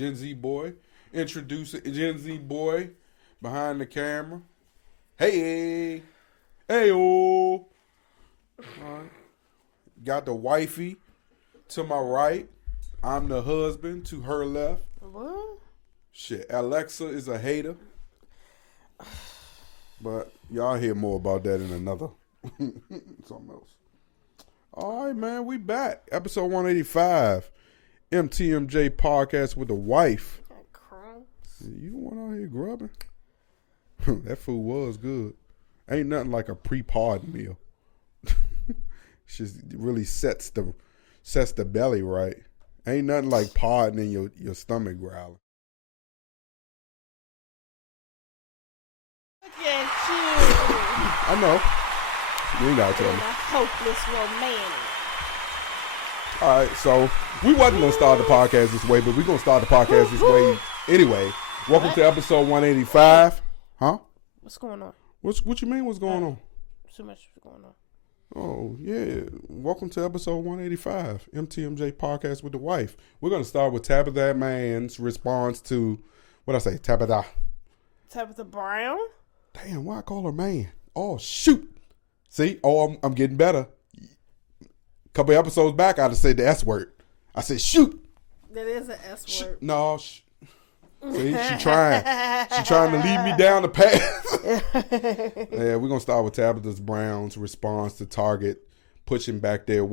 Gen Z boy. Introducing Gen Z boy behind the camera. Hey, hey-oh. Right. Got the wifey to my right. I'm the husband to her left. What? Shit, Alexa is a hater. But y'all hear more about that in another something else. All right, man, we back. Episode 185. MTMJ podcast with the wife. You went out here grubbing? That food was good. Ain't nothing like a pre-pod meal. Just really sets the belly right. Ain't nothing like podding in your stomach growling. Look at you. I know. You ain't gotta tell me. A hopeless romantic. All right, so we wasn't gonna start the podcast this way, but we're gonna start the podcast this way anyway. Welcome to episode 185. Huh? What's going on? What you mean? What's going on? Too much going on. Oh yeah. Welcome to episode 185. MTMJ podcast with the wife. We're gonna start with Tabitha Man's response to what I say. Tabitha Brown. Damn, why I call her man? Oh shoot. See? Oh, I'm getting better. A couple episodes back, I'd have said the S word. I said shoot. That is an S word. No. See, she trying to lead me down the path. Yeah, we're gonna start with Tabitha Brown's response to Target pushing back their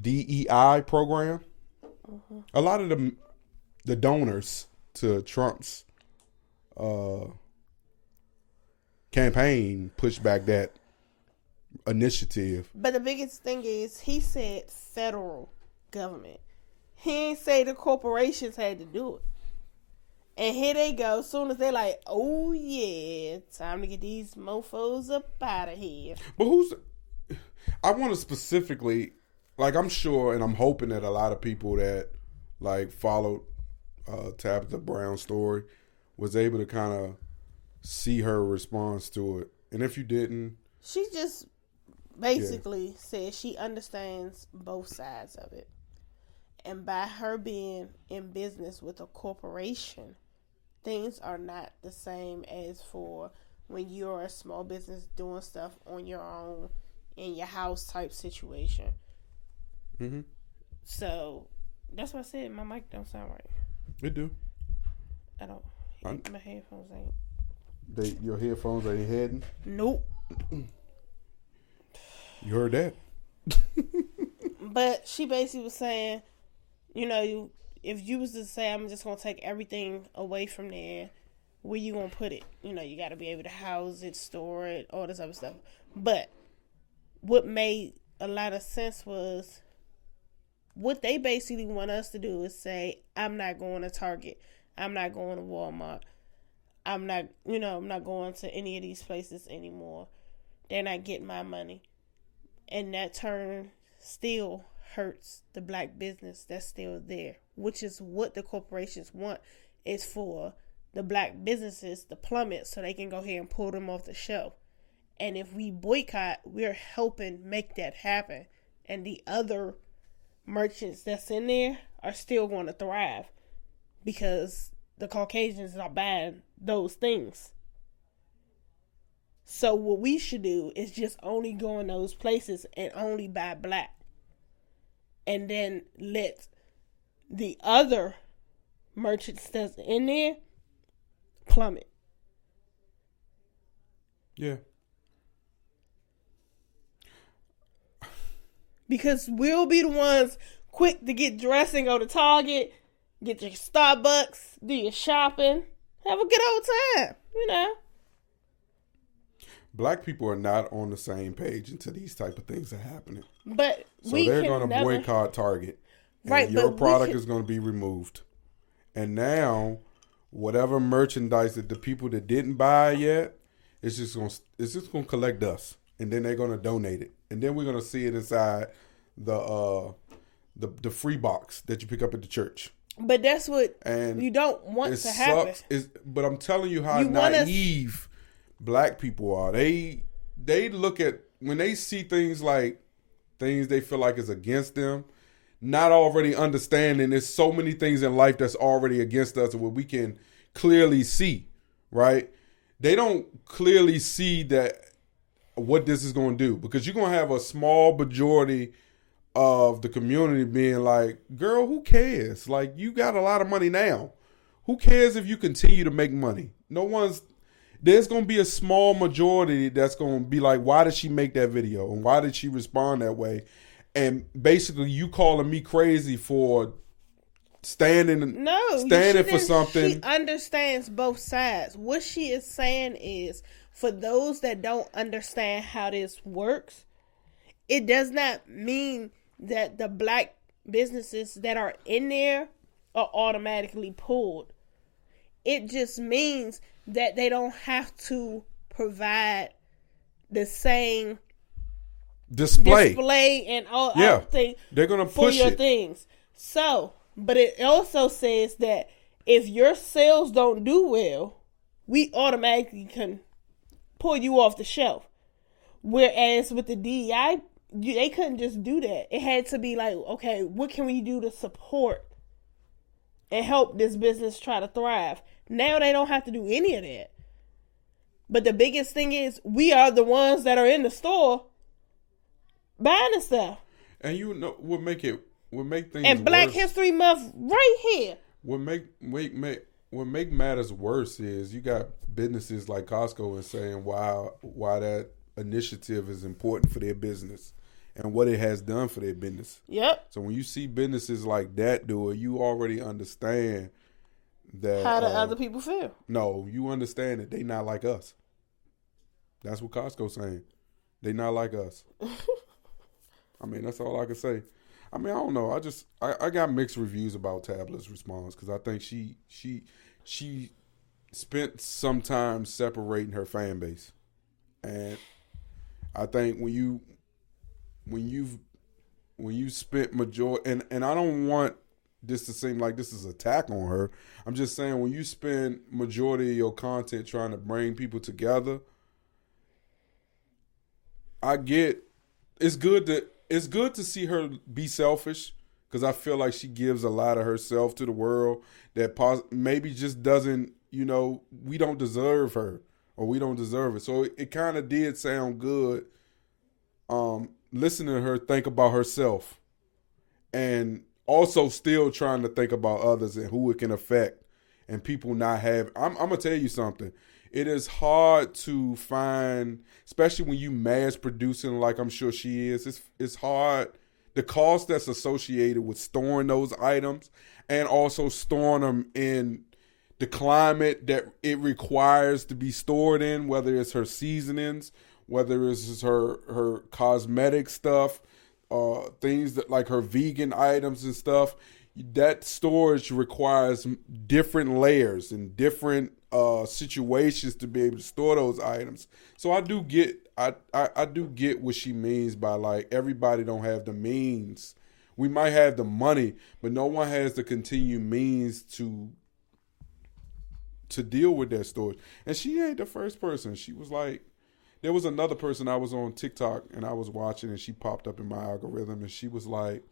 DEI program. Mm-hmm. A lot of the donors to Trump's campaign pushed back that initiative. But the biggest thing is he said federal government. He ain't say the corporations had to do it. And here they go. As soon as they're like, oh yeah, time to get these mofos up out of here. But I want to specifically, like, I'm sure and I'm hoping that a lot of people that like followed Tabitha Brown's story was able to kind of see her response to it. And if you didn't, she just basically said she understands both sides of it. And by her being in business with a corporation, things are not the same as for when you're a small business doing stuff on your own in your house type situation. Mm-hmm. So that's what I said. My mic don't sound right. It do. I don't. My headphones ain't. Your headphones ain't heading? Nope. You heard that? But she basically was saying, you know, if you was to say, I'm just going to take everything away from there, where you going to put it? You know, you got to be able to house it, store it, all this other stuff. But what made a lot of sense was what they basically want us to do is say, I'm not going to Target. I'm not going to Walmart. I'm not going to any of these places anymore. They're not getting my money. And that turn still hurts the black business that's still there, which is what the corporations want, is for the black businesses to plummet so they can go ahead and pull them off the shelf. And if we boycott, we're helping make that happen. And the other merchants that's in there are still going to thrive because the Caucasians are buying those things. So what we should do is just only go in those places and only buy black. And then let the other merchants that's in there plummet. Yeah. Because we'll be the ones quick to get dressed and go to Target, get your Starbucks, do your shopping, have a good old time, you know. Black people are not on the same page until these type of things are happening. But so they're going to boycott Target. Right, and your product is going to be removed. And now, whatever merchandise that the people that didn't buy yet, it's just going to collect dust, and then they're going to donate it, and then we're going to see it inside the free box that you pick up at the church. But that's what you don't want to happen. But I'm telling you how naive black people are. They look at, when they see things like things they feel like is against them, not already understanding there's so many things in life that's already against us what we can clearly see, right? They don't clearly see that what this is going to do, because you're going to have a small majority of the community being like, girl, who cares? Like, you got a lot of money now. Who cares if you continue to make money? There's going to be a small majority that's going to be like, why did she make that video? And why did she respond that way? And basically you calling me crazy for standing for something. She understands both sides. What she is saying is, for those that don't understand how this works, it does not mean that the black businesses that are in there are automatically pulled. It just means that they don't have to provide the same display and all things. They're gonna push for your it. things. So, but it also says that if your sales don't do well, we automatically can pull you off the shelf. Whereas with the DEI, they couldn't just do that. It had to be like, okay, what can we do to support and help this business try to thrive? Now they don't have to do any of that. But the biggest thing is, we are the ones that are in the store buying the stuff. And you know what make things and Black worse, History Month right here. What make matters worse is you got businesses like Costco and saying why that initiative is important for their business and what it has done for their business. Yep. So when you see businesses like that do it, you already understand that how do other people feel. No, you understand that they not like us. That's what Costco's saying. They not like us. I mean, that's all I can say. I mean, I don't know. I got mixed reviews about Tabitha's response, because I think she spent some time separating her fan base, and I think when you spent majority, and I don't want this to seem like this is an attack on her. I'm just saying, when you spend majority of your content trying to bring people together, I get it's good to see her be selfish, because I feel like she gives a lot of herself to the world that maybe just doesn't, we don't deserve her, or we don't deserve it. So it kind of did sound good listening to her think about herself, and also still trying to think about others and who it can affect, and people not have. I'm going to tell you something. It is hard to find, especially when you mass producing like I'm sure she is. It's hard. The cost that's associated with storing those items, and also storing them in the climate that it requires to be stored in, whether it's her seasonings, whether it's her cosmetic stuff, things that like her vegan items and stuff. That storage requires different layers and different situations to be able to store those items. So I do get what she means by, like, everybody don't have the means. We might have the money, but no one has the continued means to deal with that storage. And she ain't the first person. She was like, there was another person I was on TikTok and I was watching, and she popped up in my algorithm, and she was like,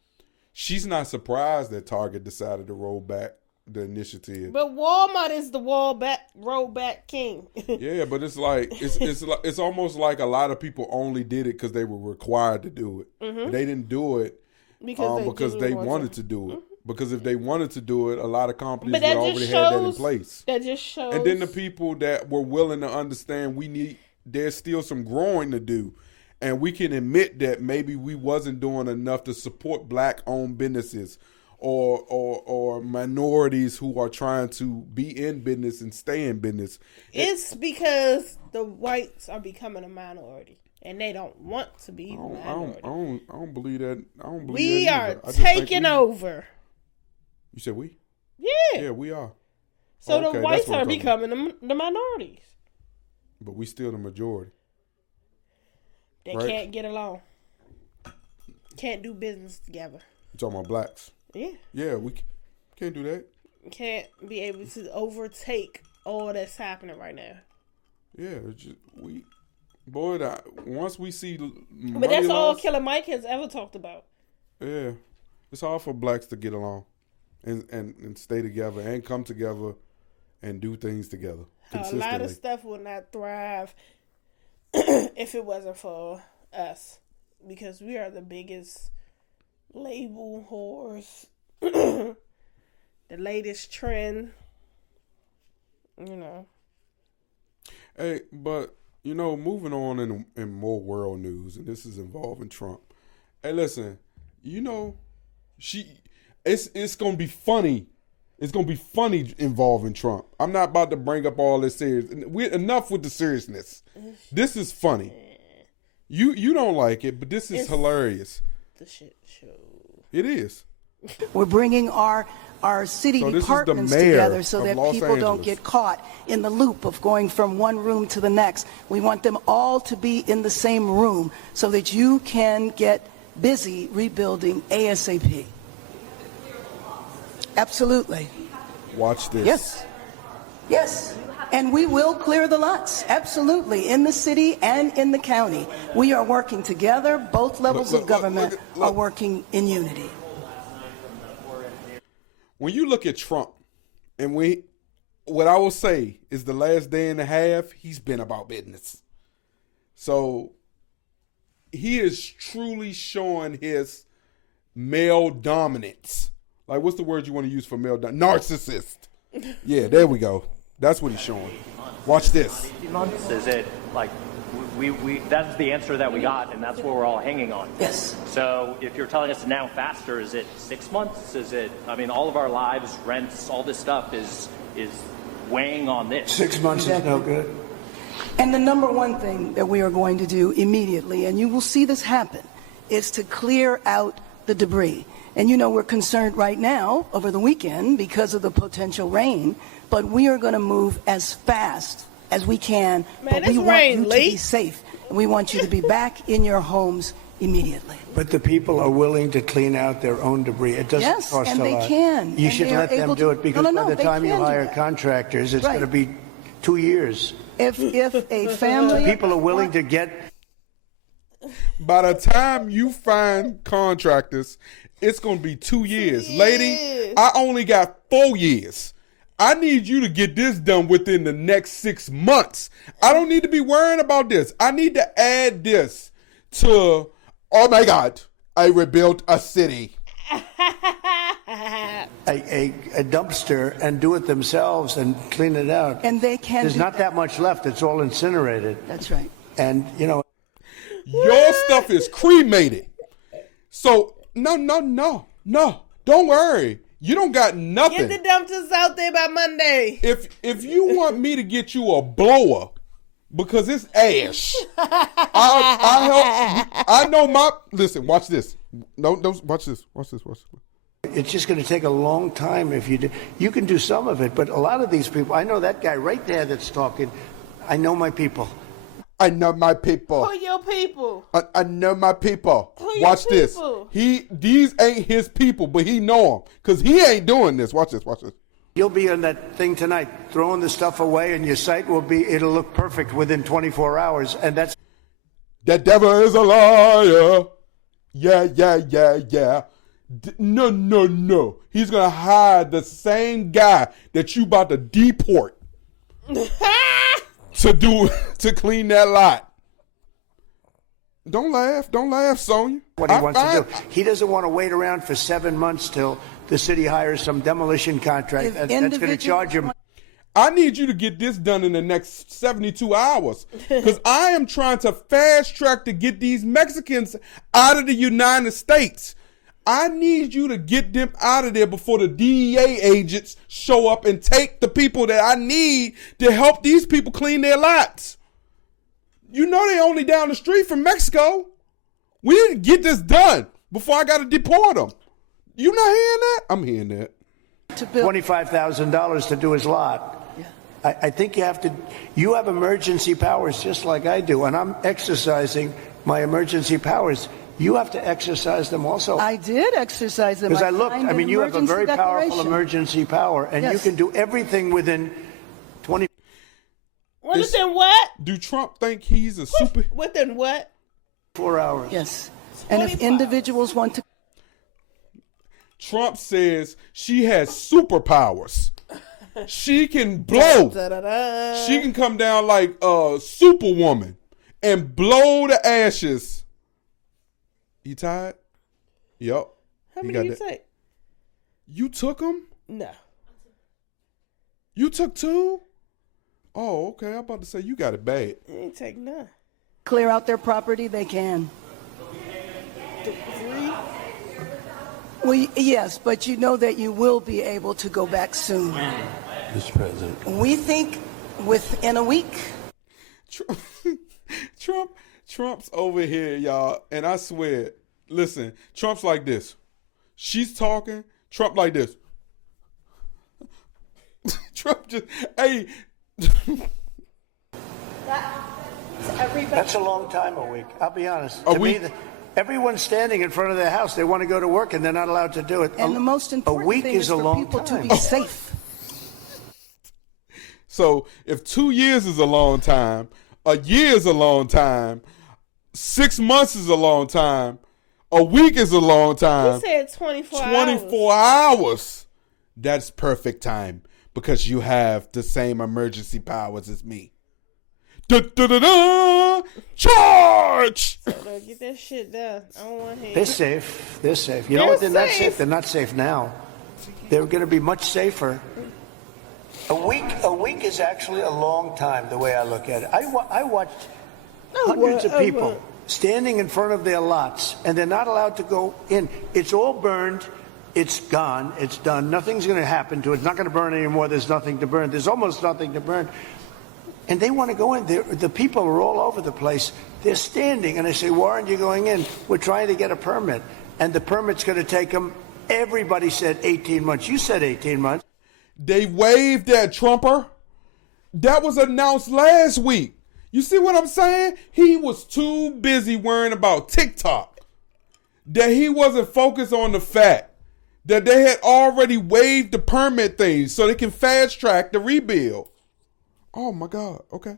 she's not surprised that Target decided to roll back the initiative. But Walmart is the rollback king. Yeah, but it's like it's almost like a lot of people only did it because they were required to do it. Mm-hmm. They didn't do it because they wanted to do it. Mm-hmm. Because if they wanted to do it, a lot of companies would already have that in place. That just shows. And then the people that were willing to understand, there's still some growing to do. And we can admit that maybe we wasn't doing enough to support black-owned businesses or minorities who are trying to be in business and stay in business. It's because the whites are becoming a minority, and they don't want to be the minority. I don't believe that. We are taking over. You said we? Yeah. Yeah, we are. So the whites are becoming the minorities. But we still the majority. They can't get along. Can't do business together. You talking about blacks? Yeah. Yeah, we can't do that. Can't be able to overtake all that's happening right now. Yeah, once we see money but that's all loss, Killer Mike has ever talked about. Yeah. It's hard for blacks to get along and stay together and come together and do things together consistently. A lot of stuff would not thrive if it wasn't for us, because we are the biggest label whores, the latest trend, you know. Hey, but, you know, moving on in more world news, and this is involving Trump. Hey, listen, you know, it's going to be funny. It's going to be funny involving Trump. I'm not about to bring up all this serious. Enough with the seriousness. This is funny. You don't like it, but this is hilarious. The shit show. It is. We're bringing our city departments together so that people don't get caught in the loop of going from one room to the next. We want them all to be in the same room so that you can get busy rebuilding ASAP. Absolutely. Watch this. Yes. Yes. And we will clear the lots. Absolutely. In the city and in the county. We are working together. Both levels of government are working in unity. When you look at Trump, and what I will say is the last day and a half, he's been about business. So he is truly showing his male dominance. Like, what's the word you want to use for male dominance? Narcissist. Yeah, there we go. That's what he's showing. Watch this. Months? Is it like we that's the answer that we got, and that's what we're all hanging on. Yes. So if you're telling us now faster, is it 6 months? Is it, I mean, all of our lives, rents, all this stuff is weighing on this. 6 months is no good. And the number one thing that we are going to do immediately, and you will see this happen, is to clear out the debris. And you know, we're concerned right now over the weekend because of the potential rain, but we are going to move as fast as we can. Man, but we want you to late. be safe, and we want you to be back in your homes immediately. But the people are willing to clean out their own debris. It doesn't Yes, cost and a they lot. can, You and should they are let them able do to- it because No, by the they time you can do hire that. contractors, it's Right. going to be 2 years. If a family... People are willing to get... By the time you find contractors, it's going to be 2 years. Lady, I only got 4 years. I need you to get this done within the next 6 months. I don't need to be worrying about this. I need to add this to, oh my God, I rebuilt a city. A dumpster and do it themselves and clean it out. And they can There's do not that much left. It's all incinerated. That's right. And, you know... Your stuff is cremated. So, no. Don't worry. You don't got nothing. Get the dumpsters out there by Monday. If you want me to get you a blower, because it's ash, I'll help. I know my. Listen, watch this. No, watch this. Watch this. It's just going to take a long time if you do. You can do some of it, but a lot of these people, I know that guy right there that's talking. I know my people. I know my people. Who your people? I know my people. Who your Watch this. people? These ain't his people, but he know them because he ain't doing this. Watch this. You'll be on that thing tonight, throwing the stuff away, and your site it'll look perfect within 24 hours, and that's... The devil is a liar. Yeah. No. He's going to hire the same guy that you about to deport to clean that lot. Don't laugh, Sonia. What he wants to do. He doesn't want to wait around for 7 months till the city hires some demolition contract that's going to charge him. I need you to get this done in the next 72 hours because I am trying to fast track to get these Mexicans out of the United States. I need you to get them out of there before the DEA agents show up and take the people that I need to help these people clean their lots. You know they only down the street from Mexico. We need to get this done before I got to deport them. You not hearing that? I'm hearing that. $25,000 to do his lot. Yeah. I think you have emergency powers just like I do, and I'm exercising my emergency powers. You have to exercise them also. I did exercise them. Because you have a very powerful emergency power, and Yes. you can do everything within 20... Within what? Do Trump think he's a super... Within what? 4 hours. Yes. And if 25. individuals want to... Trump says she has superpowers. She can blow. Da-da-da. She can come down like a superwoman and blow the ashes. You tired? Yup. How many you take? You took them? No. You took 2? Oh, okay. I'm about to say you got it bad. You ain't take none. Clear out their property, they can. 3? Well, yes, but you know that you will be able to go back soon. Mr. President. We think within a week. Trump's over here, y'all, and I swear, listen, Trump's like this. She's talking, Trump like this. Trump just, hey. That's a long time, a week. I'll be honest. A To week? me, everyone's standing in front of their house. They want to go to work, and they're not allowed to do it. And the most important week thing is a for long people time. to be safe. So if 2 years is a long time, a year is a long time, 6 months is a long time, a week is a long time. He said 24 hours. 24 hours. That's perfect time because you have the same emergency powers as me. Da-da-da-da! Charge! So get that shit done. I don't want him. They're safe. They're safe. You know They're what? They're not safe. safe. They're not safe now. They're going to be much safer. A week is actually a long time, the way I look at it. I watched hundreds of people standing in front of their lots, and they're not allowed to go in. It's all burned. It's gone. It's done. Nothing's going to happen to it. It's not going to burn anymore. There's nothing to burn. There's almost nothing to burn. And they want to go in. The people are all over the place. They're standing, and I say, why aren't you going in? We're trying to get a permit, and the permit's going to take them. Everybody said 18 months. You said 18 months. They waived that, Trumper. That was announced last week. You see what I'm saying? He was too busy worrying about TikTok that he wasn't focused on the fact that they had already waived the permit thing so they can fast track the rebuild. Oh, my God. Okay.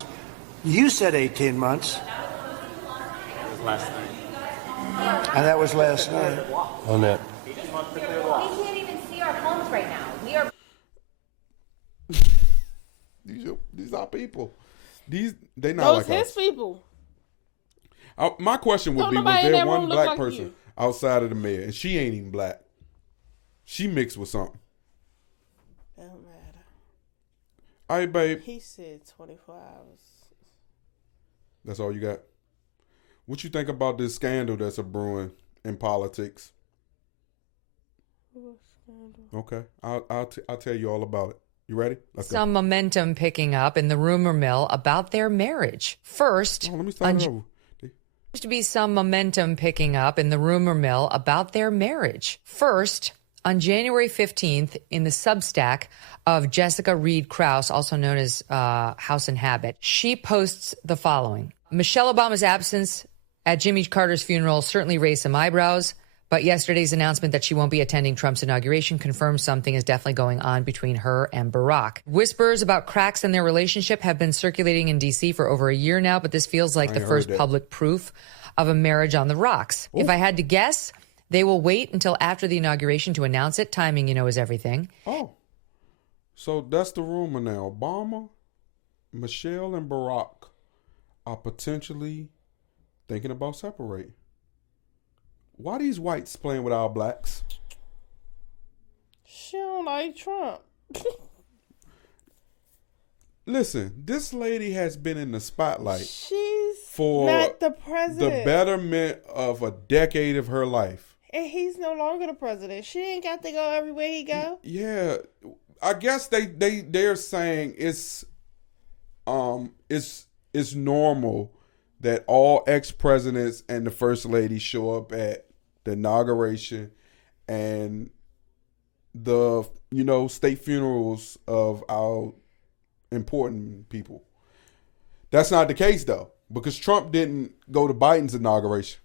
You said 18 months. That was last night. And that was last night. On that. We can't even see our homes right now. We are. These are people. They not Those like his us. people. My question would Don't be, was nobody in there that one room look black like person you. outside of the mayor? And she ain't even black. She mixed with something. Don't matter. All right, babe. He said 24 hours. That's all you got? What you think about this scandal that's a brewing in politics? What scandal? Okay. I'll tell you all about it. You ready? Let's go. Some momentum picking up in the rumor mill about their marriage. First, Oh, let me start it over. to be some momentum picking up in the rumor mill about their marriage. First, on January 15th, in the Substack of Jessica Reed Krause, also known as House and Habit, she posts the following. Michelle Obama's absence at Jimmy Carter's funeral certainly raised some eyebrows, but yesterday's announcement that she won't be attending Trump's inauguration confirms something is definitely going on between her and Barack. Whispers about cracks in their relationship have been circulating in D.C. for over a year now, but this feels like the first public proof of a marriage on the rocks. If I had to guess, they will wait until after the inauguration to announce it. Timing, you know, is everything. Oh. So that's the rumor now. Obama, Michelle, and Barack are potentially thinking about separating. Why these whites playing with our blacks? She don't like Trump. Listen, this lady has been in the spotlight She's for not the president. the betterment of a decade of her life. And he's no longer the president. She ain't got to go everywhere he go. Yeah, I guess they're saying it's normal that all ex-presidents and the first lady show up at the inauguration and the state funerals of our important people. That's not the case though, because Trump didn't go to Biden's inauguration.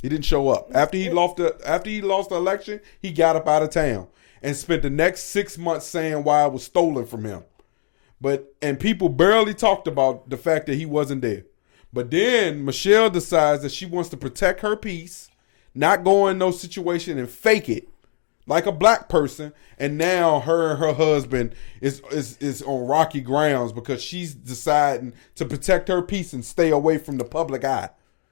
He didn't show up. After he lost the election, he got up out of town and spent the next 6 months saying why it was stolen from him. And people barely talked about the fact that he wasn't there. But then Michelle decides that she wants to protect her peace, not go in no situation and fake it like a black person, and now her and her husband is on rocky grounds because she's deciding to protect her peace and stay away from the public eye.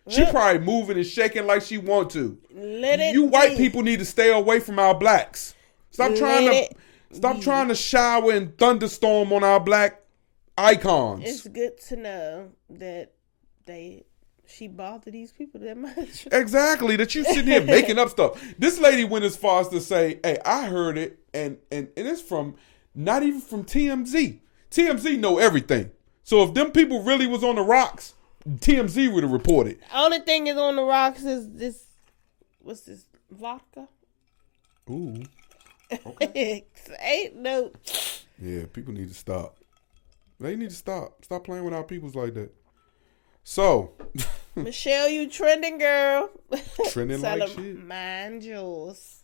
She probably moving and shaking like she want to. You white people need to stay away from our blacks. Stop trying to shower and thunderstorm on our black icons. It's good to know that she bothered these people that much. Exactly, that you sitting here making up stuff. This lady went as far as to say, hey, I heard it, and it's from, not even from TMZ. TMZ know everything. So if them people really was on the rocks, TMZ would have reported. Only thing is on the rocks is this, what's this, vodka? Ooh. Okay. Ain't no. Yeah, people need to stop. They need to stop. Stop playing with our peoples like that. So. Michelle, you trending, girl. Trending like shit. Mind yours.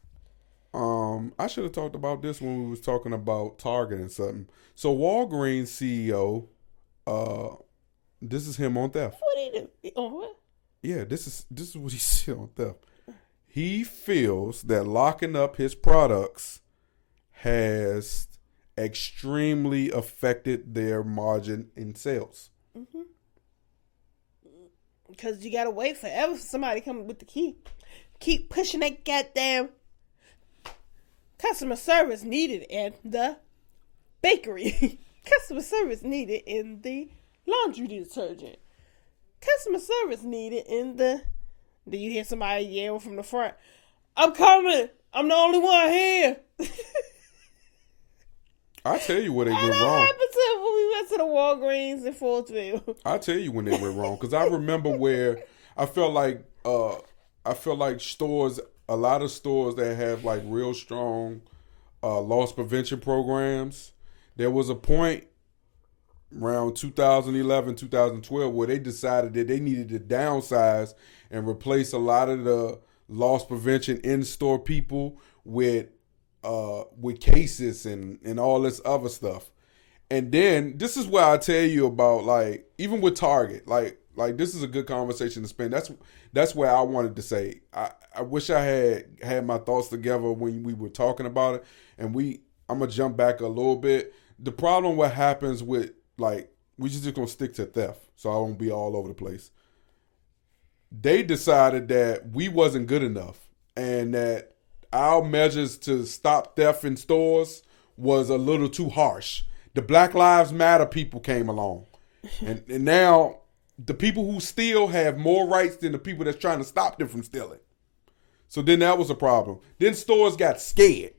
I should have talked about this when we was talking about Target and something. So Walgreens CEO, this is him on theft. What did he do? On what? Yeah, this is what he said on theft. He feels that locking up his products has extremely affected their margin in sales. Mm-hmm. Because you gotta wait forever for somebody to come with the key. Keep pushing that goddamn customer service needed in the bakery. Customer service needed in the laundry detergent. Customer service needed in the... Do you hear somebody yell from the front? I'm coming. I'm the only one here. I tell you where they went wrong. What happened to when we went to the Walgreens in Fortville? I tell you when they went wrong, because I remember where I felt like stores, a lot of stores that have like real strong loss prevention programs. There was a point around 2011, 2012 where they decided that they needed to downsize and replace a lot of the loss prevention in-store people with cases and all this other stuff. And then this is where I tell you about, like, even with Target, like this is a good conversation to spend. That's where I wanted to say, I wish I had my thoughts together when we were talking about it. And I'm gonna jump back a little bit. The problem what happens with, like, we just gonna stick to theft, so I won't be all over the place. They decided that we wasn't good enough and that our measures to stop theft in stores was a little too harsh. The Black Lives Matter people came along. And now the people who steal have more rights than the people that's trying to stop them from stealing. So then that was a problem. Then stores got scared.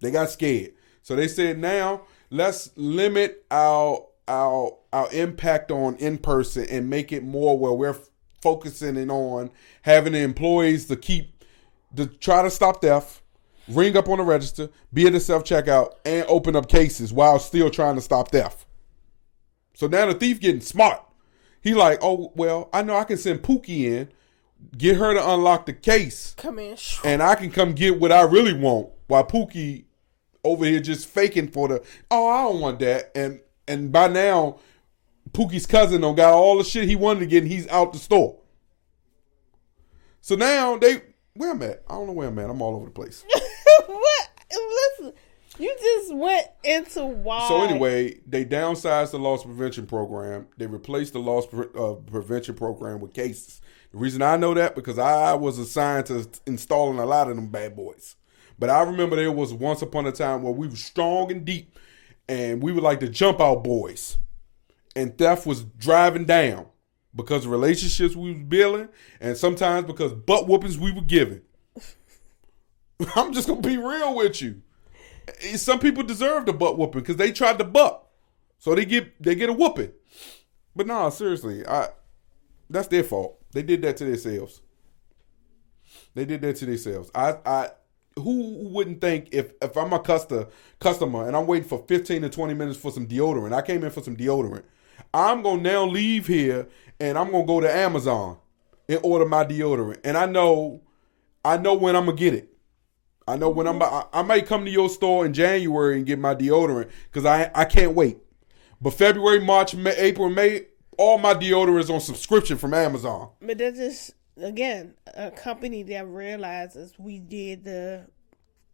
They got scared. So they said, now let's limit our impact on in-person and make it more where we're focusing on having the employees to try to stop theft, ring up on the register, be at the self-checkout, and open up cases while still trying to stop theft. So now the thief getting smart. He like, oh, well, I know I can send Pookie in, get her to unlock the case. Come in. And I can come get what I really want while Pookie over here just faking for the, oh, I don't want that. And by now, Pookie's cousin done got all the shit he wanted to get and he's out the store. So now where I'm at? I don't know where I'm at. I'm all over the place. What? Listen, you just went into why. So anyway, they downsized the loss prevention program. They replaced the loss prevention program with cases. The reason I know that because I was assigned to installing a lot of them bad boys. But I remember there was once upon a time where we were strong and deep, and we were like the jump out boys. And theft was driving down because of relationships we was building, and sometimes because butt whoopings we were giving. I'm just gonna be real with you. Some people deserve the butt whooping because they tried to buck, so they get a whooping. But no, seriously, that's their fault. They did that to themselves. Who wouldn't think if I'm a customer and I'm waiting for 15 to 20 minutes for some deodorant, I came in for some deodorant, I'm going to now leave here and I'm going to go to Amazon and order my deodorant. And I know when I'm going to get it. I know when I might come to your store in January and get my deodorant because I can't wait. But February, March, April, May, all my deodorant is on subscription from Amazon. But that's just, again, a company that realizes we did the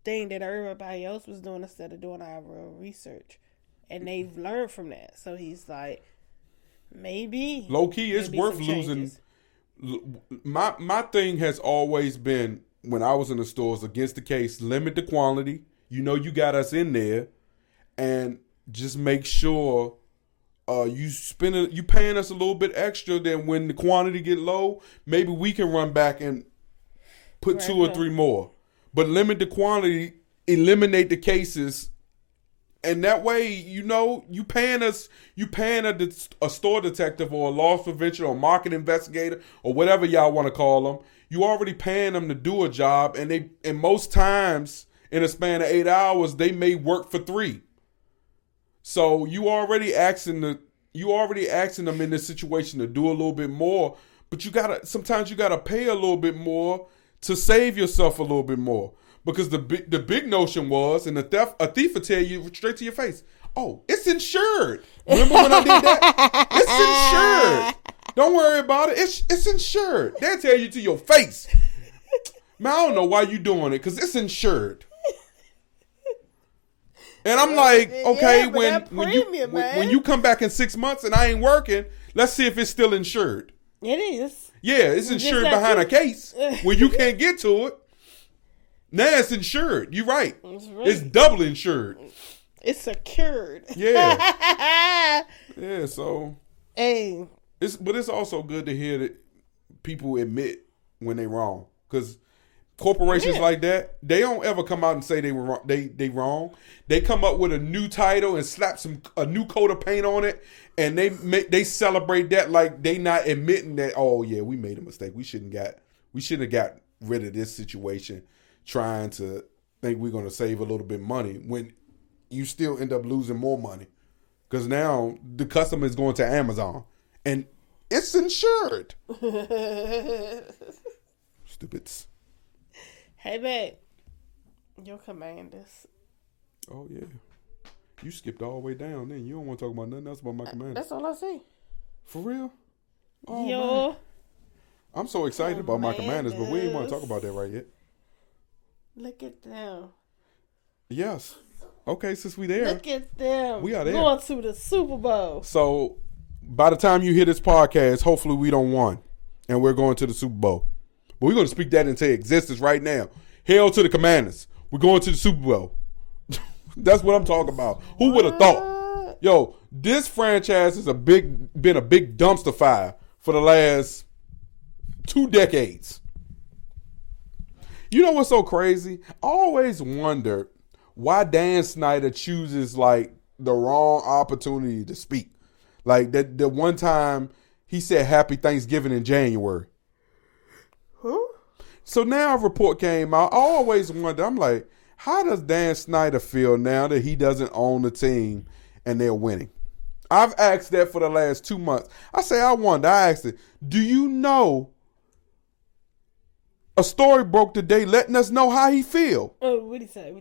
thing that everybody else was doing instead of doing our real research. And they've learned from that. So he's like, maybe. Low key, it's worth losing. My thing has always been, when I was in the stores, against the case, limit the quantity. You know you got us in there. And just make sure you paying us a little bit extra. Then when the quantity get low, maybe we can run back and put 2 or 3 more. But limit the quantity, eliminate the cases, and that way, you paying a store detective or a loss prevention or market investigator or whatever y'all want to call them. You already paying them to do a job, and most times in a span of 8 hours, they may work for 3. So you already asking them in this situation to do a little bit more, but sometimes you gotta pay a little bit more to save yourself a little bit more. Because the big notion was, and a thief will tell you straight to your face, oh, it's insured. Remember when I did that? It's insured. Don't worry about it. It's insured. They'll tell you to your face. Man, I don't know why you doing it, because it's insured. And I'm like, okay, when you come back in 6 months and I ain't working, let's see if it's still insured. It is. Yeah, it's insured behind a case where you can't get to it. Now it's insured. You're right. It's double insured. It's secured. Yeah. Yeah, so. Hey. But it's also good to hear that people admit when they wrong. Because corporations like that, they don't ever come out and say they were wrong. They wrong. They come up with a new title and slap a new coat of paint on it, and they celebrate that like they not admitting that, oh yeah, we made a mistake. We shouldn't have got rid of this situation trying to think we're going to save a little bit of money when you still end up losing more money. Because now the customer is going to Amazon and it's insured. Stupids. Hey, babe. Your commanders. Oh, yeah. You skipped all the way down then. You don't want to talk about nothing else about my commanders. That's all I see. For real? Oh, Yo. man. I'm so excited about my commanders, but we ain't want to talk about that right yet. Look at them. Yes. Okay, since we there. Look at them. We are there. Going to the Super Bowl. So, by the time you hear this podcast, hopefully we don't won. And we're going to the Super Bowl. But we're going to speak that into existence right now. Hail to the Commanders. We're going to the Super Bowl. That's what I'm talking about. Who would have thought? Yo, this franchise has been a big dumpster fire for the last 2 decades. You know what's so crazy? I always wondered why Dan Snyder chooses like the wrong opportunity to speak. Like the one time he said Happy Thanksgiving in January. Who? So now a report came out. I always wonder, I'm like, how does Dan Snyder feel now that he doesn't own the team and they're winning? I've asked that for the last 2 months. I asked it, do you know a story broke today letting us know how he feel? Oh, what'd he say?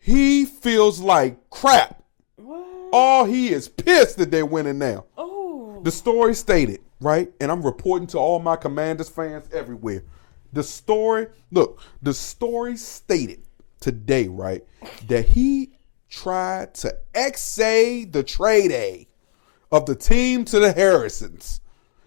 He feels like crap. What? Oh, he is pissed that they're winning now. Oh. The story stated, right? And I'm reporting to all my Commanders fans everywhere. The story stated today, right, that he tried to XA the trade A of the team to the Harrisons.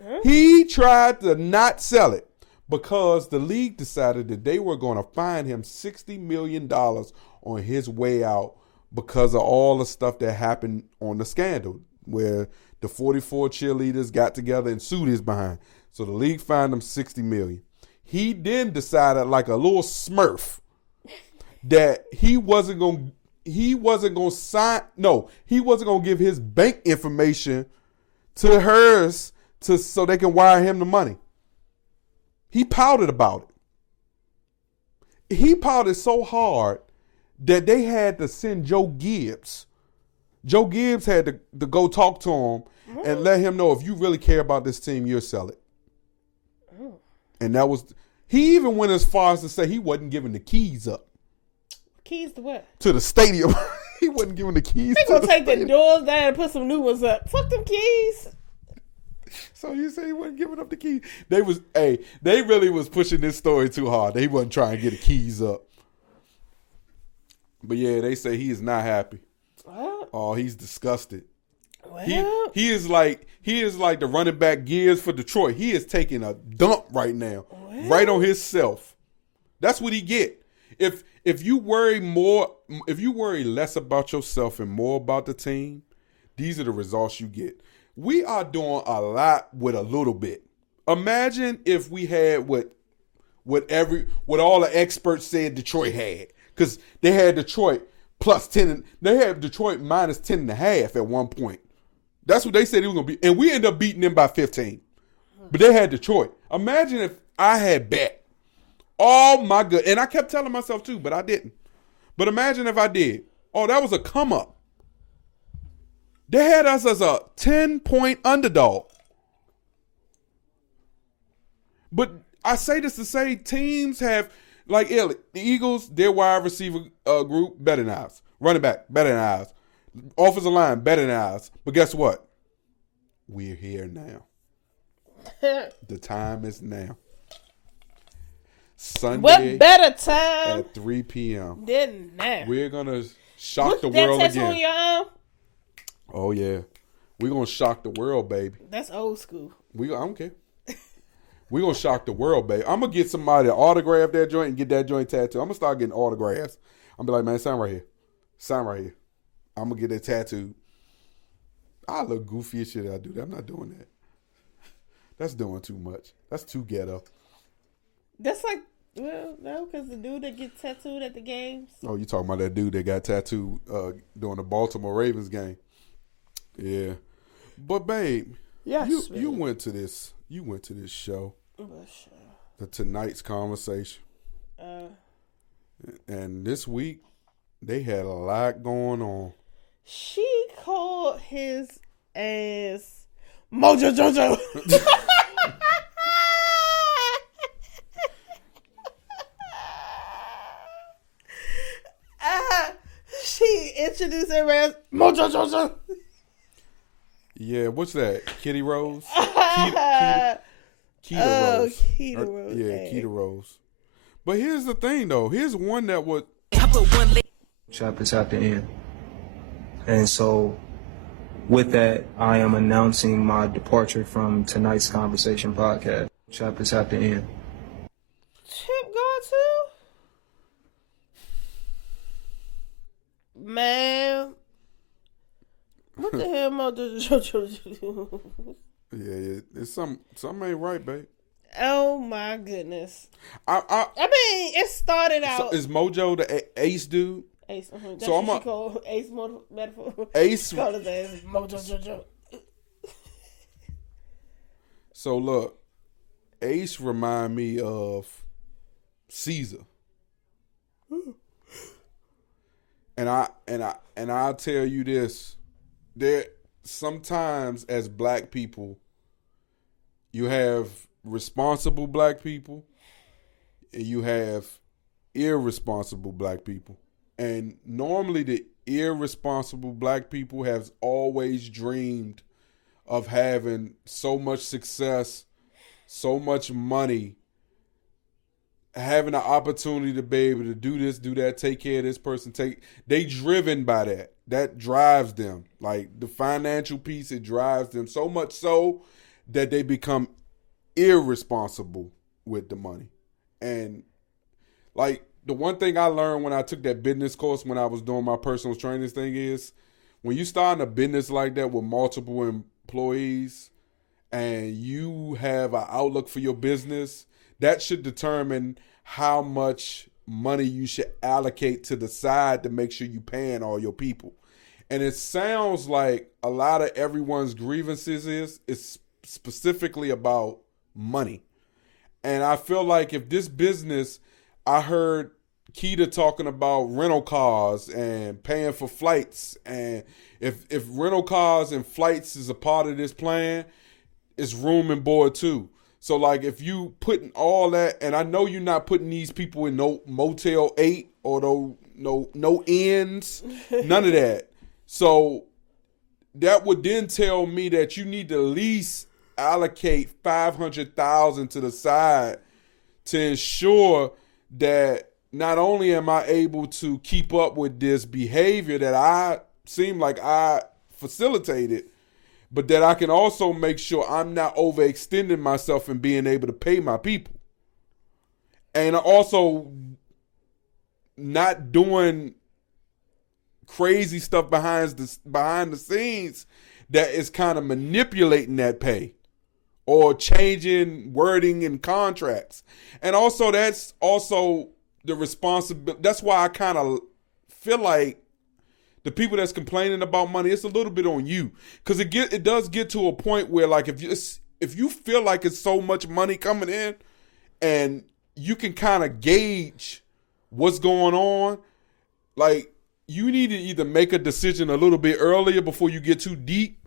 Huh? He tried to not sell it because the league decided that they were going to fine him $60 million on his way out because of all the stuff that happened on the scandal where the 44 cheerleaders got together and sued his behind. So the league fined him $60 million. He then decided, like a little smurf, that he wasn't going to give his bank information to hers so they can wire him the money. He pouted about it. He pouted so hard that they had to send Joe Gibbs. Joe Gibbs had to go talk to him and let him know, if you really care about this team, you'll sell it. And that was, he even went as far as to say he wasn't giving the keys up. Keys to what? To the stadium. He wasn't giving the keys. They gonna take the doors down and put some new ones up. Fuck them keys. So you say he wasn't giving up the keys? They really was pushing this story too hard. They wasn't trying to get the keys up. But yeah, they say he is not happy. Well, Oh, he's disgusted. well, He is like the running back gears for Detroit. He is taking a dump right now, right on himself. That's what he get. If you worry less about yourself and more about the team, these are the results you get. We are doing a lot with a little bit. Imagine if we had what all the experts said Detroit had, because they had Detroit plus 10. They had Detroit minus 10.5 at one point. That's what they said it was going to be. And we ended up beating them by 15. But they had Detroit. Imagine if I had bet. Oh, my God. And I kept telling myself, too, but I didn't. But imagine if I did. Oh, that was a come-up. They had us as a 10-point underdog. But I say this to say teams have, like the Eagles, their wide receiver group, better than ours. Running back, better than ours. Offensive line, better than ours. But guess what? We're here now. The time is now. Sunday. what better time at 3 p.m. than now? We're going to shock What's the that world tattoo again. on your arm? Oh, yeah. We're going to shock the world, baby. That's old school. I don't care. We're going to shock the world, baby. I'm going to get somebody to autograph that joint and get that joint tattooed. I'm going to start getting autographs. I'm going to be like, man, sign right here. Sign right here. I'm going to get that tattooed. I look goofy as shit I do that. I'm not doing that. That's doing too much. That's too ghetto. That's like, well, no, because the dude that gets tattooed at the games. Oh, you talking about that dude that got tattooed during the Baltimore Ravens game? Yeah, but babe, Yes, you went to this. You went to this show, the Tonight's Conversation, and this week they had a lot going on. She called his ass Mojo Jojo. She introduced her as Mojo Jojo. Yeah, what's that? Kitty Rose? Oh, Keita Rose. Keita Rose. Yeah, Keita Rose. But here's the thing, though. Here's one that would. Chapters have to end. And so, with that, I am announcing my departure from tonight's Conversation podcast. Chapters have to end. Chip gone too? Man. What the hell Mojo Jojo? Yeah, it's something ain't right, babe. Oh my goodness. I mean, it started out. So is Mojo the Ace dude? Ace. That's So what she called Ace metaphor. Ace. She called his ass Mojo Jojo. So look, Ace remind me of Caesar. And I'll tell you this. There sometimes as black people, you have responsible black people and you have irresponsible black people. And normally the irresponsible black people have always dreamed of having so much success, so much money, having the opportunity to be able to do this, do that, take care of this person. They driven by that. That drives them. Like the financial piece, it drives them so much so that they become irresponsible with the money. And like the one thing I learned when I took that business course when I was doing my personal training thing is when you start a business like that with multiple employees and you have an outlook for your business, that should determine how much money you should allocate to the side to make sure you paying all your people. And it sounds like a lot of everyone's grievances is specifically about money. And I feel like if this business, I heard Keita talking about rental cars and paying for flights. And if rental cars and flights is a part of this plan, it's room and board too. So like if you putting all that, and I know you're not putting these people in no Motel 8 or no inns, none of that. So that would then tell me that you need to at least allocate $500,000 to the side to ensure that not only am I able to keep up with this behavior that I seem like I facilitated, but that I can also make sure I'm not overextending myself and being able to pay my people. And also not doing crazy stuff behind the scenes that is kind of manipulating that pay or changing wording in contracts. And also that's also the responsibility. That's why I kind of feel like the people that's complaining about money, it's a little bit on you, because it does get to a point where, like, if you feel like it's so much money coming in, and you can kind of gauge what's going on, like, you need to either make a decision a little bit earlier before you get too deep,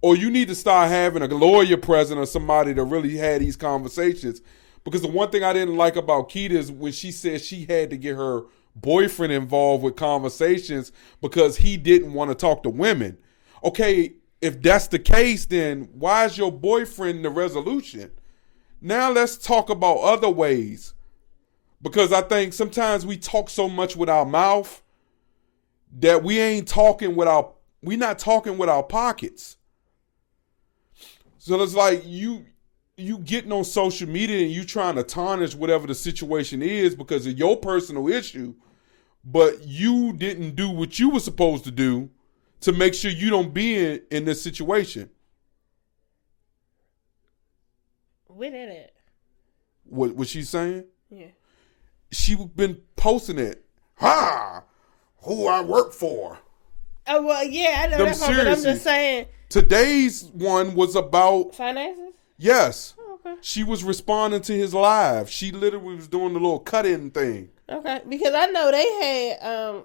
or you need to start having a lawyer present or somebody to really have these conversations. Because the one thing I didn't like about Keita is when she said she had to get her boyfriend involved with conversations because he didn't want to talk to women. Okay, if that's the case, then why is your boyfriend the resolution? Now let's talk about other ways. Because I think sometimes we talk so much with our mouth that we're not talking with our pockets. So it's like you getting on social media and you trying to tarnish whatever the situation is because of your personal issue, but you didn't do what you were supposed to do to make sure you don't be in this situation. Where that at? What she's saying? Yeah. She been posting it. Who I work for. Oh, well, yeah, I know that part, but I'm just saying. Today's one was about finances? Yes. Oh, okay. She was responding to his live. She literally was doing the little cut-in thing. Okay, because I know they had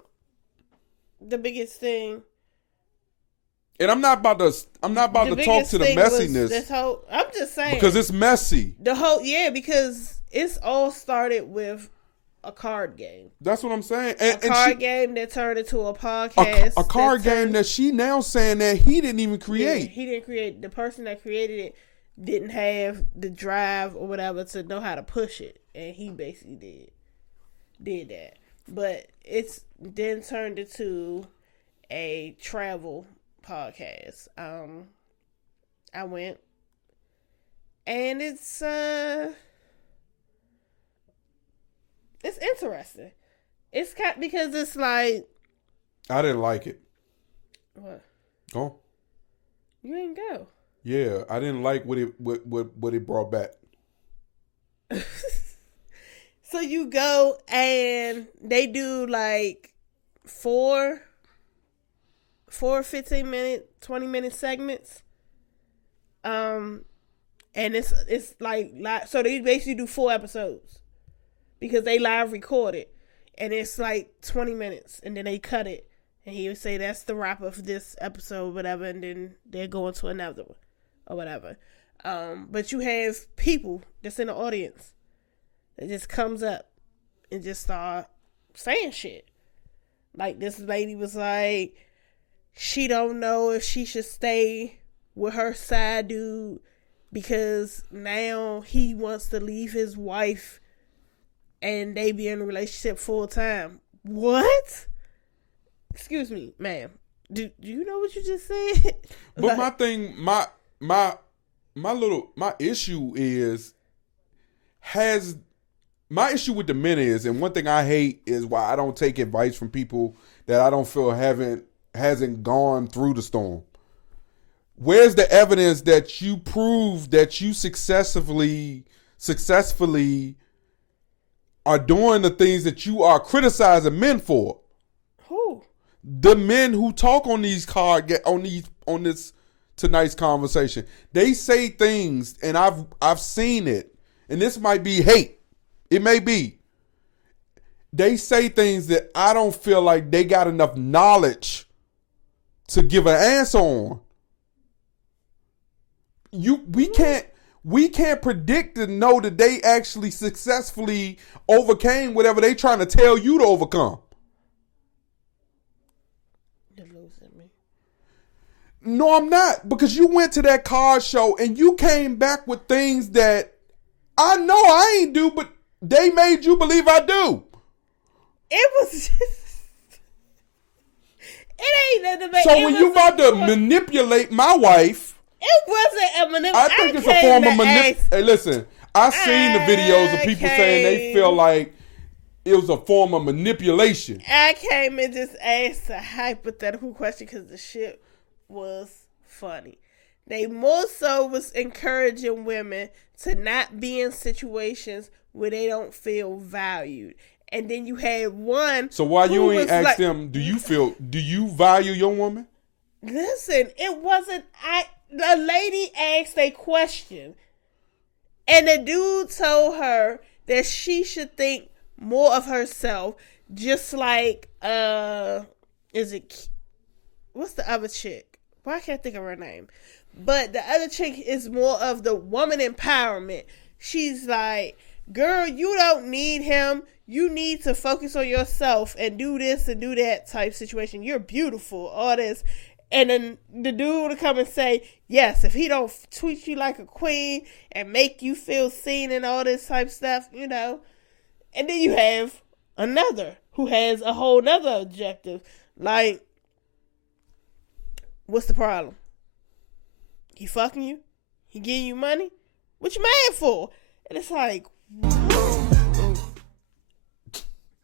the biggest thing. And I'm not about to talk to the messiness. I'm just saying. Because it's messy. Because it's all started with a card game. That's what I'm saying. A card game that turned into a podcast. A card game that she now saying that he didn't even create. Yeah, he didn't create. The person that created it didn't have the drive or whatever to know how to push it. And he basically did that. But it's then turned into a travel podcast. I went, and it's interesting. It's because it's like I didn't like it. What? Oh, you didn't go. Yeah, I didn't like what it brought back. So you go and they do like four 15-minute, 20-minute segments. And it's like so they basically do 4 episodes because they live record it, and it's like 20 minutes, and then they cut it, and he would say that's the wrap of this episode, whatever, and then they're going to another one or whatever. But you have people that's in the audience that just comes up and just start saying shit. Like this lady was like, she don't know if she should stay with her side dude because now he wants to leave his wife and they be in a relationship full time. What? Excuse me, ma'am. Do you know what you just said? But my thing, my issue is, my issue with the men is, and one thing I hate is why I don't take advice from people that I don't feel hasn't gone through the storm. Where's the evidence that you prove that you successfully are doing the things that you are criticizing men for? Who? The men who talk on these on this tonight's conversation. They say things, and I've seen it, and this might be hate. It may be. They say things that I don't feel like they got enough knowledge to give an answer on. We can't predict and know that they actually successfully overcame whatever they trying to tell you to overcome. You're losing me. No, I'm not, because you went to that card show and you came back with things that I know I ain't do, but they made you believe I do. It was just... It ain't nothing. So when you about to manipulate my wife... It wasn't a manipulation. I think it's a form of manipulation. Hey, listen. I seen the videos of people saying they feel like it was a form of manipulation. I came and just asked a hypothetical question because the shit was funny. They more so was encouraging women to not be in situations where they don't feel valued. And then you had one. So why you ain't ask them, do you value your woman? Listen, it wasn't, the lady asked a question. And the dude told her that she should think more of herself, just like, what's the other chick? Well, I can't think of her name. But the other chick is more of the woman empowerment. She's like, girl, you don't need him. You need to focus on yourself and do this and do that type situation. You're beautiful, all this. And then the dude would come and say, yes, if he don't treat you like a queen and make you feel seen and all this type stuff, you know. And then you have another who has a whole nother objective. Like, what's the problem? He fucking you? He giving you money? What you mad for? And it's like,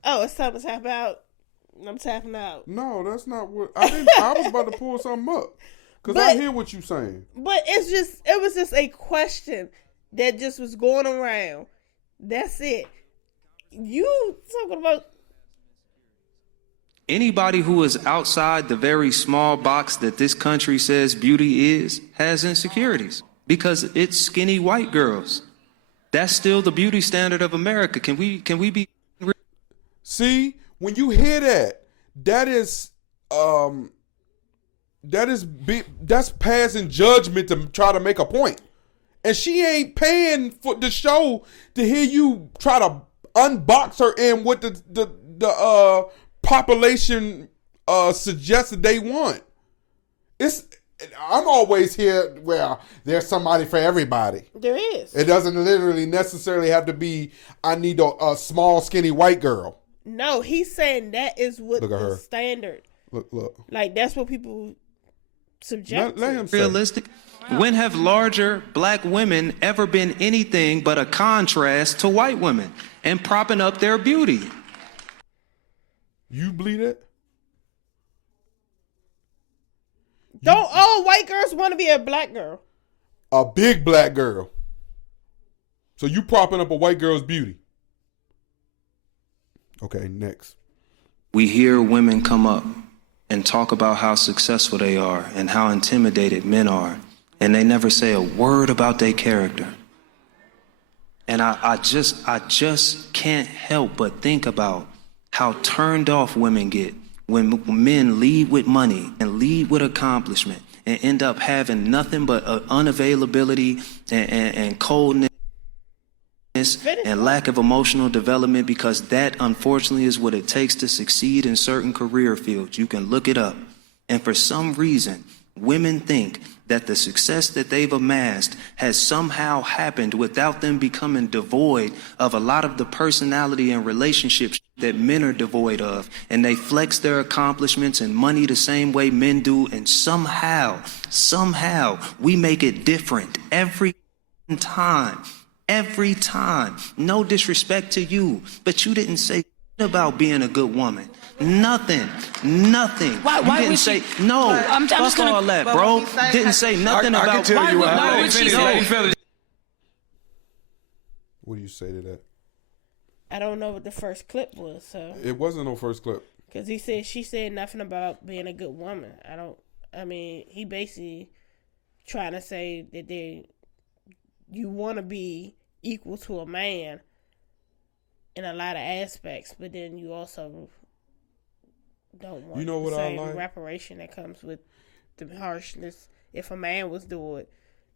oh, it's time to tap out. I'm tapping out. No, that's not what I was about to pull something up because I hear what you're saying. But it was just a question that just was going around. That's it. You talking about anybody who is outside the very small box that this country says beauty is has insecurities because it's skinny white girls. That's still the beauty standard of America. Can we be? See, when you hear that's passing judgment to try to make a point. And she ain't paying for the show to hear you try to unbox her in what the population suggested they want. I'm always here where there's somebody for everybody. There is. It doesn't literally necessarily have to be, I need a small, skinny white girl. No, he's saying that is what the standard. Look. Like, that's what people subject let to. him say. Realistic. When have larger black women ever been anything but a contrast to white women and propping up their beauty? You believe it? Don't all white girls want to be a black girl? A big black girl. So you propping up a white girl's beauty. Okay, next. We hear women come up and talk about how successful they are and how intimidated men are, and they never say a word about their character. And I just can't help but think about how turned off women get when men lead with money and lead with accomplishment and end up having nothing but unavailability and coldness and lack of emotional development, because that unfortunately is what it takes to succeed in certain career fields. You can look it up. And for some reason, women think that the success that they've amassed has somehow happened without them becoming devoid of a lot of the personality and relationships that men are devoid of. And they flex their accomplishments and money the same way men do. And somehow, we make it different every time. Every time. No disrespect to you, but you didn't say about being a good woman. Nothing. Why you didn't say no. I'm just gonna, all that, bro. Didn't say nothing about. I can tell you what. What do you say to that? I don't know what the first clip was, so it wasn't no first clip. Because she said nothing about being a good woman. He basically trying to say that you want to be equal to a man in a lot of aspects, but then you also don't want the same reparation that comes with the harshness. If a man was do it,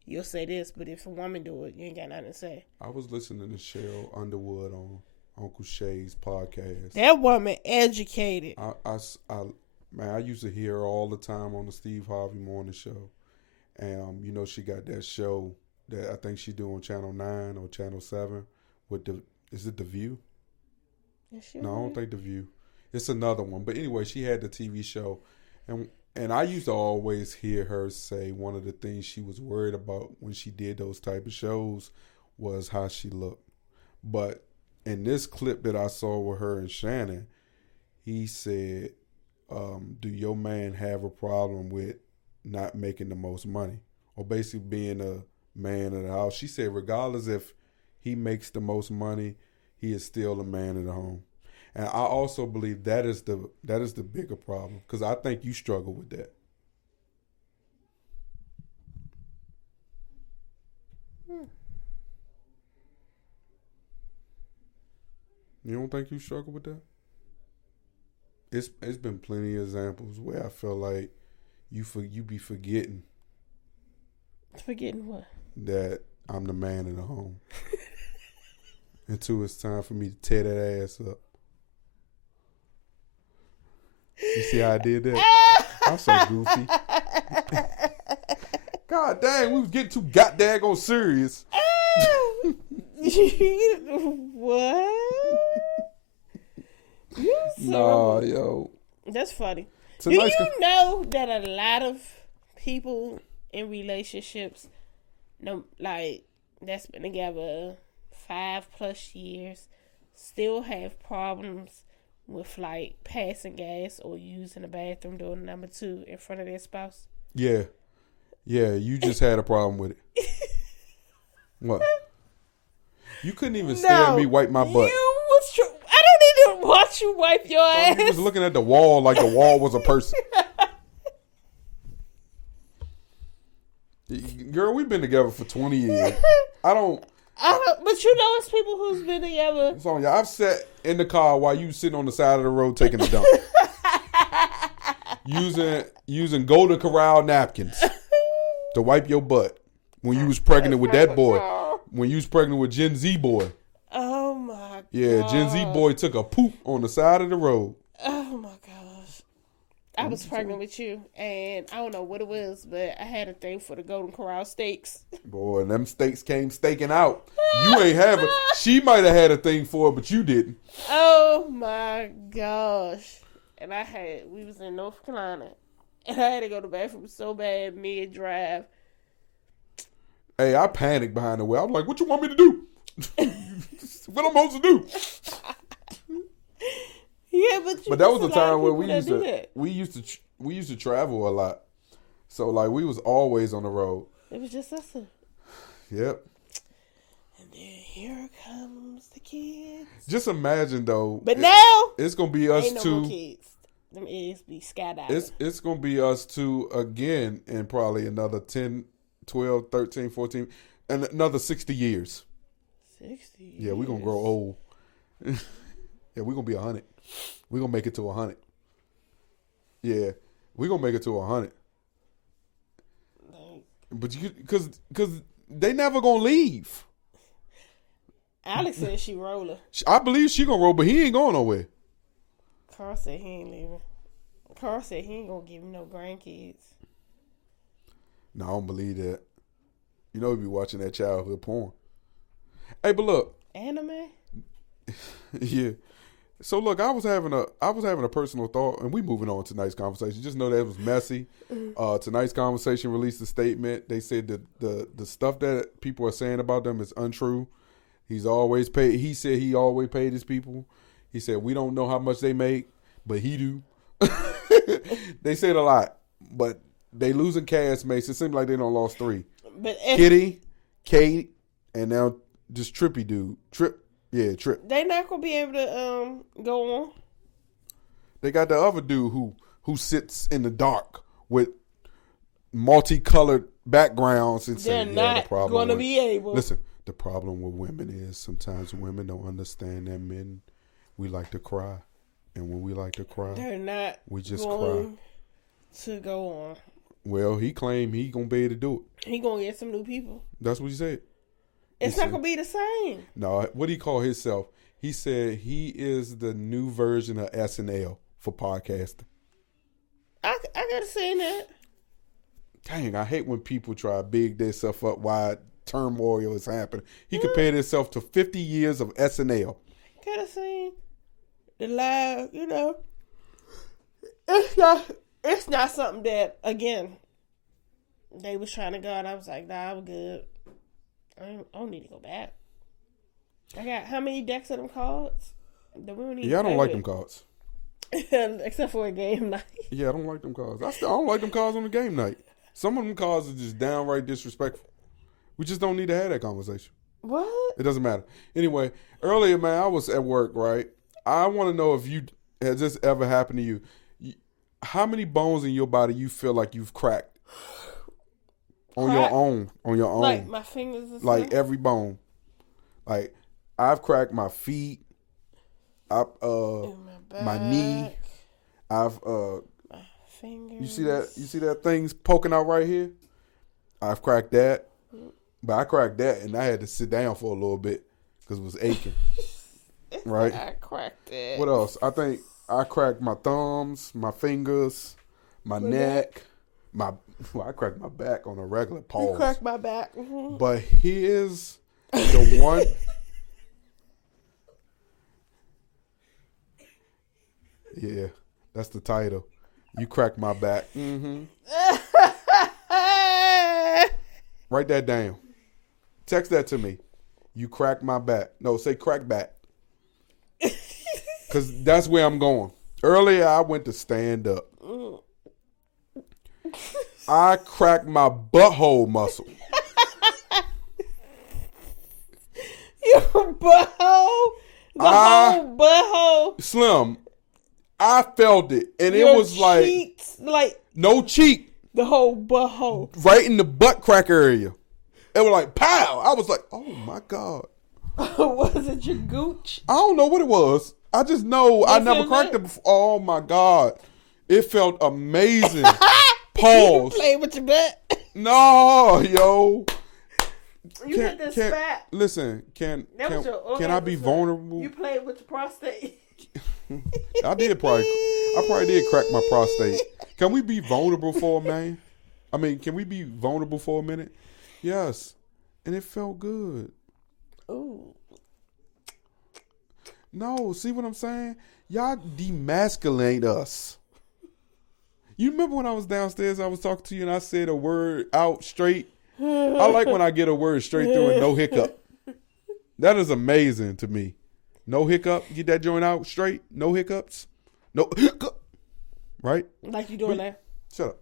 you'll say this, but if a woman do it, you ain't got nothing to say. I was listening to Cheryl Underwood on Uncle Shay's podcast. That woman educated. I used to hear her all the time on the Steve Harvey Morning Show, and she got that show that I think she do on Channel 9 or Channel 7 with is it The View? Yes, no, I don't think The View. It's another one. But anyway, she had the TV show. And I used to always hear her say one of the things she was worried about when she did those type of shows was how she looked. But in this clip that I saw with her and Shannon, he said, do your man have a problem with not making the most money? Or basically being a man of the house. She said regardless if he makes the most money, he is still a man of the home. And I also believe that is the bigger problem, because I think you struggle with that. You don't think you struggle with that? It's been plenty of examples where I feel like you be forgetting. Forgetting what? That I'm the man in the home. Until it's time for me to tear that ass up. You see how I did that? I'm so goofy. God dang, we was getting too goddamn serious. What? Nah, yo. That's funny. Do you know that a lot of people in relationships, that's been together 5+ years, still have problems with passing gas or using the bathroom door number 2 in front of their spouse? Yeah, you just had a problem with it. What? You couldn't even stare at me wipe my butt. I don't need to watch you wipe your ass. You was looking at the wall like the wall was a person. Girl, we've been together for 20 years. I don't. But you know, it's people who's been together. It's on you. I've sat in the car while you sitting on the side of the road taking a dump, using Golden Corral napkins to wipe your butt when you was pregnant with that boy. When you was pregnant with Gen Z boy. Oh my god. Yeah, Gen Z boy took a poop on the side of the road. Oh my gosh. I was pregnant with you, and I don't know what it was, but I had a thing for the Golden Corral steaks. Boy, and them steaks came staking out. You ain't have it. She might have had a thing for it, but you didn't. Oh my gosh. And we was in North Carolina, and I had to go to the bathroom so bad mid-drive. Hey, I panicked behind the wheel. I was like, what you want me to do? What I'm supposed to do? Yeah, but that was a time where we used to travel a lot. So we was always on the road. It was just us. Yep. And then here comes the kids. Just imagine though. But now it's gonna be us ain't two. No more kids. Them is be skydiving. It's gonna be us two again in probably another 10, 12, 13, 14, and another 60 years. 60 years. Yeah, we're gonna grow old. Yeah, we're gonna be 100. We're gonna make it to 100. Yeah, we're gonna make it to 100. But because they never gonna leave. Alex said she rolling. I believe she gonna roll, but he ain't going nowhere. Carl said he ain't leaving. Carl said he ain't gonna give him no grandkids. No, I don't believe that. You know, we be watching that childhood porn. Hey, but look. Anime? Yeah. So look, I was having a personal thought, and we moving on to tonight's conversation. Just know that it was messy. Tonight's conversation released a statement. They said that the stuff that people are saying about them is untrue. He's always paid. He said he always paid his people. He said we don't know how much they make, but he do. They said a lot, but they losing castmates. It seems like they don't lost 3. But Kitty, Kate, and now this Trippy dude. Trip. They not gonna be able to go on. They got the other dude who sits in the dark with multicolored backgrounds and they're saying, not gonna be able. Listen, the problem with women is sometimes women don't understand that men, we like to cry, and when we like to cry, they're not. We just going cry to go on. Well, he claimed he gonna be able to do it. He gonna get some new people. That's what he said. It's not going to be the same. No, what do he call himself? He said he is the new version of SNL for podcasting. I got to say that. Dang, I hate when people try to big themselves up while turmoil is happening. He compared himself to 50 years of SNL. Got to say, the live, it's not something that, again, they was trying to go and I was like, nah, I'm good. I don't need to go back. I got how many decks of them cards that we don't need I don't like them cards. Except for a game night. Yeah, I don't like them cards. I don't like them cards on the game night. Some of them cards are just downright disrespectful. We just don't need to have that conversation. What? It doesn't matter. Anyway, earlier, man, I was at work, right? I want to know if has this ever happened to you? How many bones in your body you feel like you've cracked? On your own. Like my fingers and like stuff? every bone. Like I've cracked my feet, my knee. I've my fingers. You see that thing's poking out right here? I've cracked that. But I cracked that and I had to sit down for a little bit because it was aching. Right? I cracked it. What else? I think I cracked my thumbs, my fingers, my neck, I cracked my back on a regular pause. You cracked my back. Mm-hmm. But here's the one. Yeah, that's the title. You cracked my back. Mm-hmm. Write that down. Text that to me. You cracked my back. No, say crack back. Because that's where I'm going. Earlier, I went to stand up. I cracked my butthole muscle. Your butthole? The whole butthole? Slim, I felt it. And Your it was cheeks, like no cheek. The whole butthole. Right in the butt crack area. It was like, pow. I was like, oh, my God. Was it your gooch? I don't know what it was. I just know I never cracked it before. Oh, my God. It felt amazing. Pause. You played with your butt? No, yo. You hit this fat. Listen, can I be vulnerable? You played with your prostate. I probably did crack my prostate. Can we be vulnerable for a man? I mean, can we be vulnerable for a minute? Yes. And it felt good. Ooh. No, see what I'm saying? Y'all demasculate us. You remember when I was downstairs, I was talking to you and I said a word out straight? I like when I get a word straight through and no hiccup. That is amazing to me. No hiccup. Get that joint out straight. No hiccups. No hiccup. Right? Like you doing that. Shut up.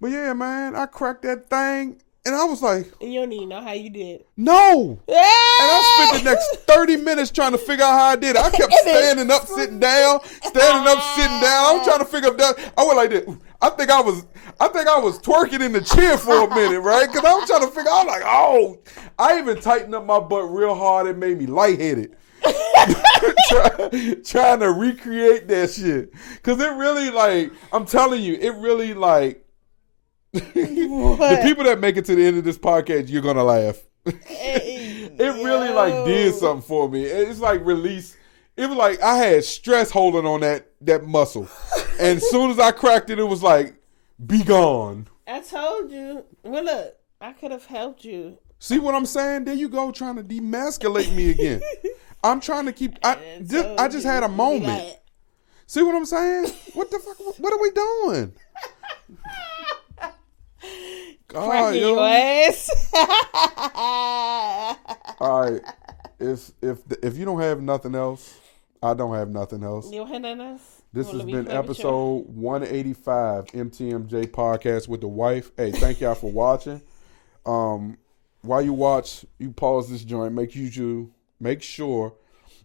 But yeah, man, I cracked that thing and I was like. And you don't even know how you did. No. And I spent the next 30 minutes trying to figure out how I did it. I kept standing up, sitting down, standing up, sitting down. I was trying to figure out that. I went like this. I think I was twerking in the chair for a minute, right? Because I was trying to figure out, like, oh. I even tightened up my butt real hard. It made me lightheaded. Trying to recreate that shit. Because it really, like, I'm telling you, it really, like, the people that make it to the end of this podcast, you're going to laugh. It really, like, did something for me. It's like release. It was like I had stress holding on that muscle. And as soon as I cracked it, it was like, be gone. I told you. Well, look, I could have helped you. See what I'm saying? There you go, trying to demasculate me again. I'm trying to keep. I just had a moment. See what I'm saying? What the fuck? What are we doing? God, yo. Your ass. All right. If you don't have nothing else, I don't have nothing else. You don't have nothing else? This has been episode 185 MTMJ podcast with the wife. Hey, thank y'all for watching. While you watch, you pause this joint. Make sure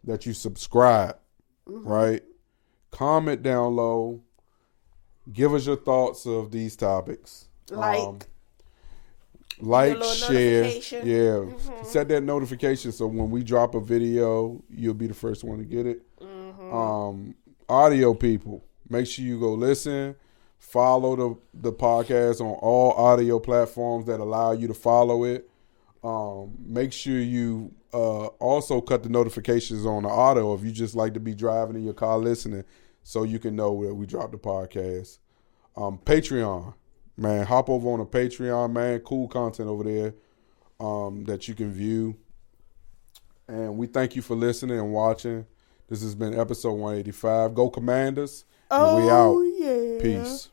that you subscribe, right? Comment down low. Give us your thoughts of these topics. Like, share. Yeah. Set that notification so when we drop a video, you'll be the first one to get it. Audio people, make sure you go listen. Follow the podcast on all audio platforms that allow you to follow it. Make sure you also cut the notifications on the auto if you just like to be driving in your car listening so you can know that we dropped the podcast. Patreon, man, hop over on the Patreon, man. Cool content over there that you can view. And we thank you for listening and watching. This has been episode 185. Go Commanders. And Oh, we out. yeah. Peace.